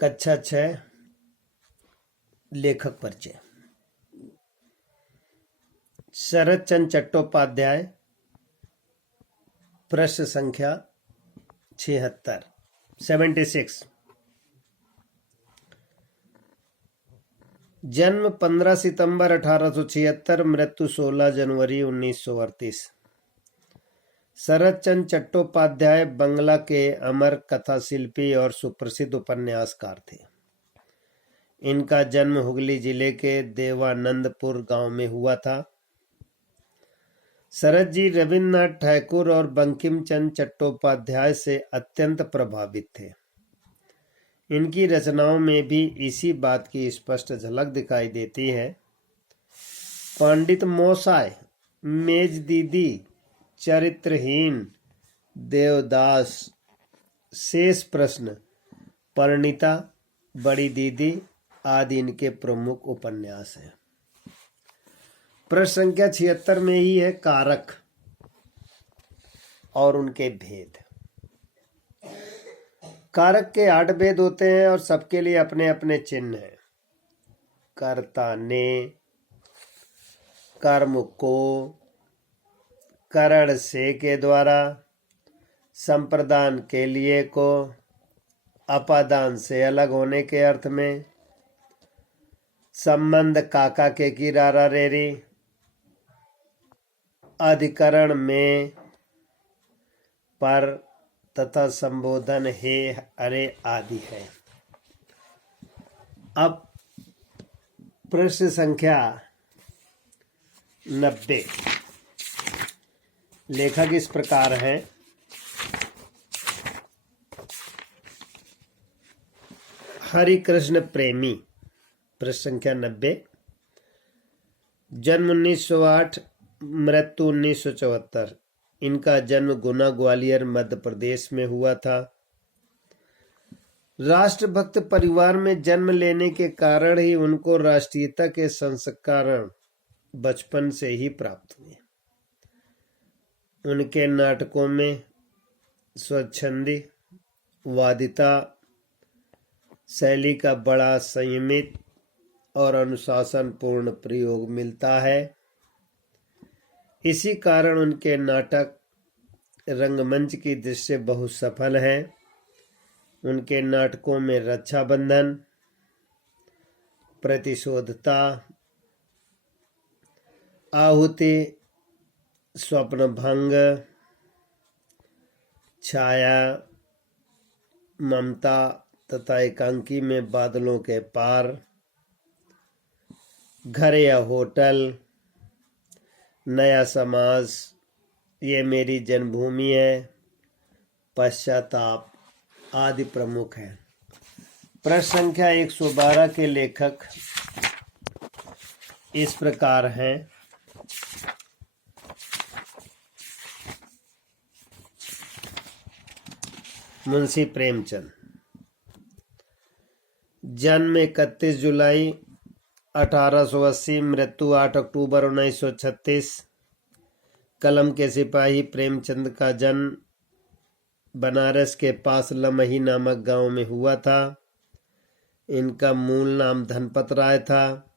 कक्षा 6 लेखक परिचय। शरद चंद्र चट्टोपाध्याय, प्रश्न संख्या 76। जन्म 15 सितंबर 1876, मृत्यु 16 जनवरी 1938। शरद चंद्र चट्टोपाध्याय बंगला के अमर कथा शिल्पी और सुप्रसिद्ध उपन्यासकार थे। इनका जन्म हुगली जिले के देवानंदपुर गांव में हुआ था। शरद जी रविन्द्रनाथ टैगोर और बंकिम चंद्र चट्टोपाध्याय से अत्यंत प्रभावित थे। इनकी रचनाओं में भी इसी बात की स्पष्ट झलक दिखाई देती है। पंडित मोसाय, मेज दीदी, चरित्रहीन, देवदास, शेष प्रश्न, परिणीता, बड़ी दीदी आदि इनके प्रमुख उपन्यास हैं। प्रश्न संख्या 76 में ही है कारक और उनके भेद। कारक के 8 भेद होते हैं और सबके लिए अपने अपने चिन्ह हैं। कर्ता ने, कर्म को, करण से के द्वारा, संप्रदान के लिए को, अपादान से अलग होने के अर्थ में, संबंध काका के की रारा रेरी, अधिकरण में, पर तथा संबोधन हे अरे आदि है। अब प्रश्न संख्या 90। लेखक इस प्रकार हैं। हरि कृष्ण प्रेमी। प्रश्न संख्या 90। जन्म 1908, मृत्यु 1974। इनका जन्म गुना, ग्वालियर, मध्य प्रदेश में हुआ था। राष्ट्रभक्त परिवार में जन्म लेने के कारण ही उनको राष्ट्रीयता के संस्कार बचपन से ही प्राप्त हुए। उनके नाटकों में स्वच्छंदी, वादिता शैली का बड़ा संयमित और अनुशासनपूर्ण प्रयोग मिलता है। इसी कारण उनके नाटक रंगमंच की दृष्टि से बहुत सफल हैं। उनके नाटकों में रक्षाबंधन, प्रतिशोधता, आहुति, स्वप्नभंग, छाया, ममता तथा एकांकी में बादलों के पार, घर या होटल, नया समाज, ये मेरी जन्मभूमि है, पश्चाताप आदि प्रमुख हैं। प्रश्न संख्या 112 के लेखक इस प्रकार हैं। मुंशी प्रेमचंद। जन्म 31 जुलाई 1880, मृत्यु 8 अक्टूबर 1936। कलम के सिपाही प्रेमचंद का जन्म बनारस के पास लमही नामक गांव में हुआ था। इनका मूल नाम धनपत राय था।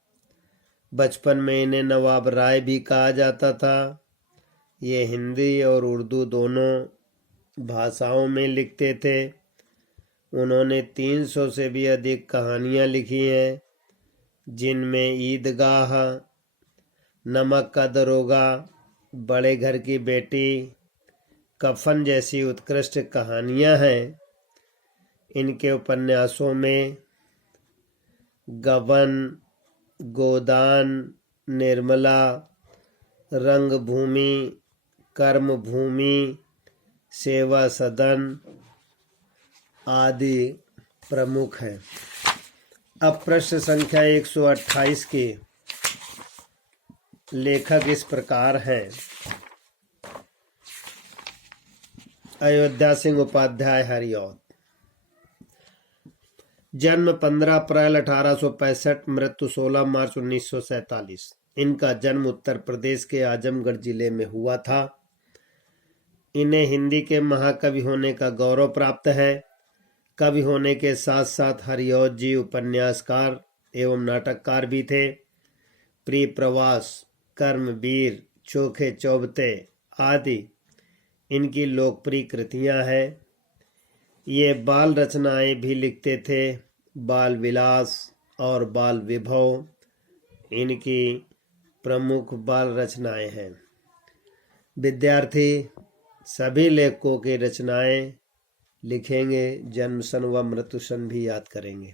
बचपन में इन्हें नवाब राय भी कहा जाता था। ये हिंदी और उर्दू दोनों भाषाओं में लिखते थे। उन्होंने 300 से भी अधिक कहानियाँ लिखी हैं, जिनमें ईदगाह, नमक का दरोगा, बड़े घर की बेटी, कफन जैसी उत्कृष्ट कहानियाँ हैं। इनके उपन्यासों में गबन, गोदान, निर्मला, रंगभूमि, कर्मभूमि, सेवा सदन आदि प्रमुख हैं। अब प्रश्न संख्या 128 के लेखक इस प्रकार हैं। अयोध्या सिंह उपाध्याय, हरिऔध। जन्म 15 अप्रैल 1865, मृत्यु 16 मार्च 1947। इनका जन्म उत्तर प्रदेश के आजमगढ़ जिले में हुआ था। इन्हें हिंदी के महाकवि होने का गौरव प्राप्त है। कवि होने के साथ साथ हरिऔध जी उपन्यासकार एवं नाटककार भी थे। प्रिय प्रवास, कर्मवीर, चोखे चौबते आदि इनकी लोकप्रिय कृतियां हैं। ये बाल रचनाएं भी लिखते थे। बाल विलास और बाल विभव इनकी प्रमुख बाल रचनाएं हैं। विद्यार्थी सभी लेखकों की रचनाएं लिखेंगे, जन्म सन व मृत्यु सन भी याद करेंगे।